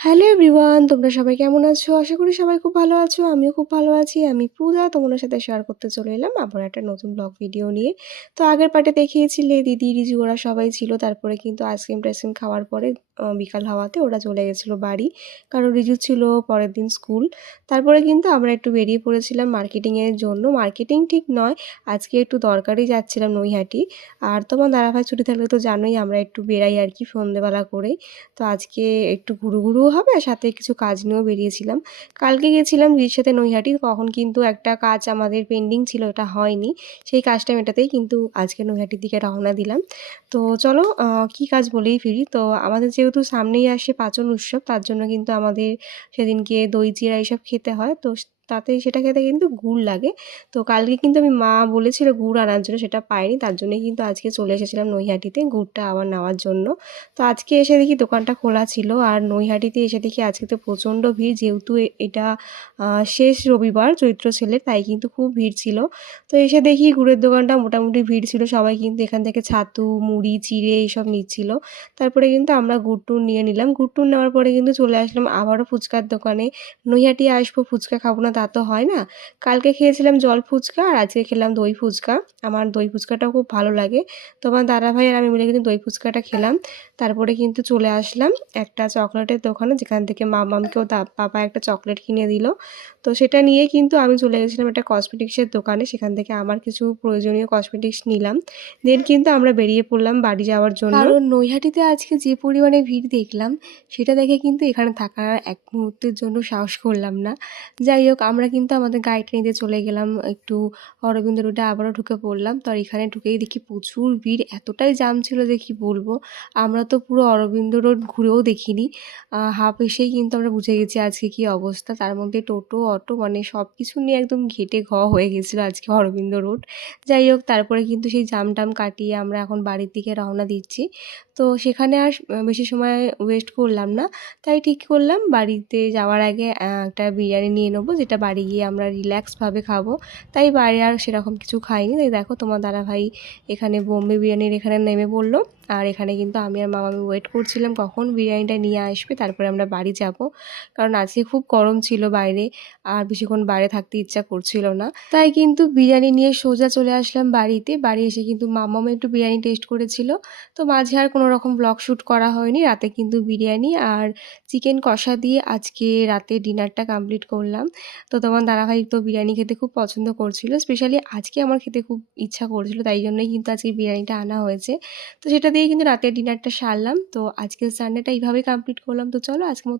Hello everyone, তোমরা সবাই কেমন আছো? আশা করি সবাই খুব ভালো আছো। আমিও খুব ভালো আছি। আমি পূজা তোমাদের সাথে শেয়ার করতে চলে এলাম আবার একটা নতুন ব্লগ ভিডিও নিয়ে। তো আগের পার্টে দেখিয়েছিলে দিদি, রিজু ওরা সবাই ছিল। তারপরে কিন্তু আইসক্রিম-টাইসক্রিম খাওয়ার পরে বিকাল হওয়াতে ওরা চলে গেছিলো বাড়ি। কারণ রিজু ছিল পরের দিন স্কুল। তারপরে কিন্তু আমরা একটু বেরিয়ে পড়েছিলাম মার্কেটিংয়ের জন্য। মার্কেটিং ঠিক নয়, আজকে একটু দরকারেই যাচ্ছিলাম নৈহাটি। আর তোমার দাদাভাই ছুটি থাকলে তো জানোই আমরা একটু বেরাই আর কি সন্ধ্যেবেলা করেই। তো আজকে একটু ঘুরুও হবে আর সাথে কিছু কাজ নিয়েও বেরিয়েছিলাম। কালকে গেছিলাম দিদির সাথে নৈহাটি, তখন কিন্তু একটা কাজ আমাদের পেন্ডিং ছিল, ওটা হয়নি। সেই কাজটা মেটাতেই কিন্তু আজকে নৈহাটির দিকে রওনা দিলাম। তো চলো কী কাজ বলেই ফিরি। তো আমাদের যেহেতু সামনেই আসে পাঁচন উৎসব, তার জন্য কিন্তু আমাদের সেদিনকে দই চিড়া এইসব খেতে হয়। তো তাতে সেটা খেতে কিন্তু গুড় লাগে। তো কালকে কিন্তু আমি মা বলেছিল গুড় আনার জন্য, সেটা পাইনি। তার জন্যই কিন্তু আজকে চলে এসেছিলাম নৈহাটিতে গুড়টা আবার নেওয়ার জন্য। তো আজকে এসে দেখি দোকানটা খোলা ছিল। আর নৈহাটিতে এসে দেখি আজকে তো প্রচণ্ড ভিড়, যেহেতু এটা শেষ রবিবার চৈত্র সেলের, তাই কিন্তু খুব ভিড় ছিল। তো এসে দেখি গুড়ের দোকানটা মোটামুটি ভিড় ছিল, সবাই কিন্তু এখান থেকে ছাতু মুড়ি চিড়ে এইসব নিচ্ছিল। তারপরে কিন্তু আমরা গুড় টুড় নিয়ে নিলাম। গুড় টুড় নেওয়ার পরে কিন্তু চলে আসলাম আবারও ফুচকার দোকানে। নৈহাটি আসবো ফুচকা খাবো না তা তো হয় না। কালকে খেয়েছিলাম জল ফুচকা আর আজকে খেলাম দই ফুচকা। আমার দই ফুচকাটাও খুব ভালো লাগে। তোমার দাদাভাই আর আমি মিলে কিন্তু দই ফুচকাটা খেলাম। তারপরে কিন্তু চলে আসলাম একটা চকলেটের দোকানে, যেখান থেকে মামামকেও পাপা একটা চকলেট কিনে দিল। তো সেটা নিয়ে কিন্তু আমি চলে গেছিলাম একটা কসমেটিক্সের দোকানে, সেখান থেকে আমার কিছু প্রয়োজনীয় কসমেটিক্স নিলাম। দেন কিন্তু আমরা বেরিয়ে পড়লাম বাড়ি যাওয়ার জন্য। কারণ নৈহাটিতে আজকে যে পরিমাণে ভিড় দেখলাম, সেটা দেখে কিন্তু এখানে থাকার এক মুহূর্তের জন্য সাহস করলাম না। যাই হোক, আমরা কিন্তু আমাদের গাড়িটা নিতে চলে গেলাম একটু অরবিন্দ রোডে, আবারও ঢুকে পড়লাম। তো আর এখানে ঢুকেই দেখি প্রচুর ভিড়, এতটাই জ্যাম ছিল যে কি বলবো। আমরা তো পুরো অরবিন্দ রোড ঘুরেও দেখিনি। হাফ এসেই কিন্তু আমরা বুঝে গেছি আজকে কী অবস্থা। তার মধ্যে টোটো অটো মানে সব কিছু নিয়ে একদম ঘেটে হয়ে গেছিলো আজকে অরবিন্দ রোড। যাই হোক, তারপরে কিন্তু সেই জ্যাম টাম কাটিয়ে আমরা এখন বাড়ির দিকে রওনা দিচ্ছি। তো সেখানে আর বেশি সময় ওয়েস্ট করলাম না, তাই ঠিক করলাম বাড়িতে যাওয়ার আগে একটা বিরিয়ানি নিয়ে নেবো, যেটা বাড়ি গিয়ে আমরা রিল্যাক্সভাবে খাবো। তাই বাইরে আর সেরকম কিছু খাইনি। তাই দেখো তোমার দাদাভাই এখানে বোম্বে বিরিয়ানির এখানে নেমে পড়লো। আর এখানে কিন্তু আমি আর মামামি ওয়েট করছিলাম কখন বিরিয়ানিটা নিয়ে আসবে, তারপরে আমরা বাড়ি যাব। কারণ আজকে খুব গরম ছিল বাইরে, আর বেশিক্ষণ বাইরে থাকতে ইচ্ছা করছিল না। তাই কিন্তু বিরিয়ানি নিয়ে সোজা চলে আসলাম বাড়িতে। বাড়ি এসে কিন্তু মামামও একটু বিরিয়ানি টেস্ট করেছিল। তো মাঝে আর কোনো রকম ব্লগ শ্যুট করা হয়নি। রাতে কিন্তু বিরিয়ানি আর চিকেন কষা দিয়ে আজকে রাতে ডিনারটা কমপ্লিট করলাম। তো তোমার দাদাভাই তো বিরিয়ানি খেতে খুব পছন্দ করছিল, স্পেশালি আজকে আমার খেতে খুব ইচ্ছা করছিল, তাই জন্যই কিন্তু আজকে বিরিয়ানিটা আনা হয়েছে। তো সেটা দিয়েই কিন্তু রাতের ডিনারটা সারলাম। তো আজকের সানডেটা এইভাবেই কমপ্লিট করলাম। তো চলো আজকের মতো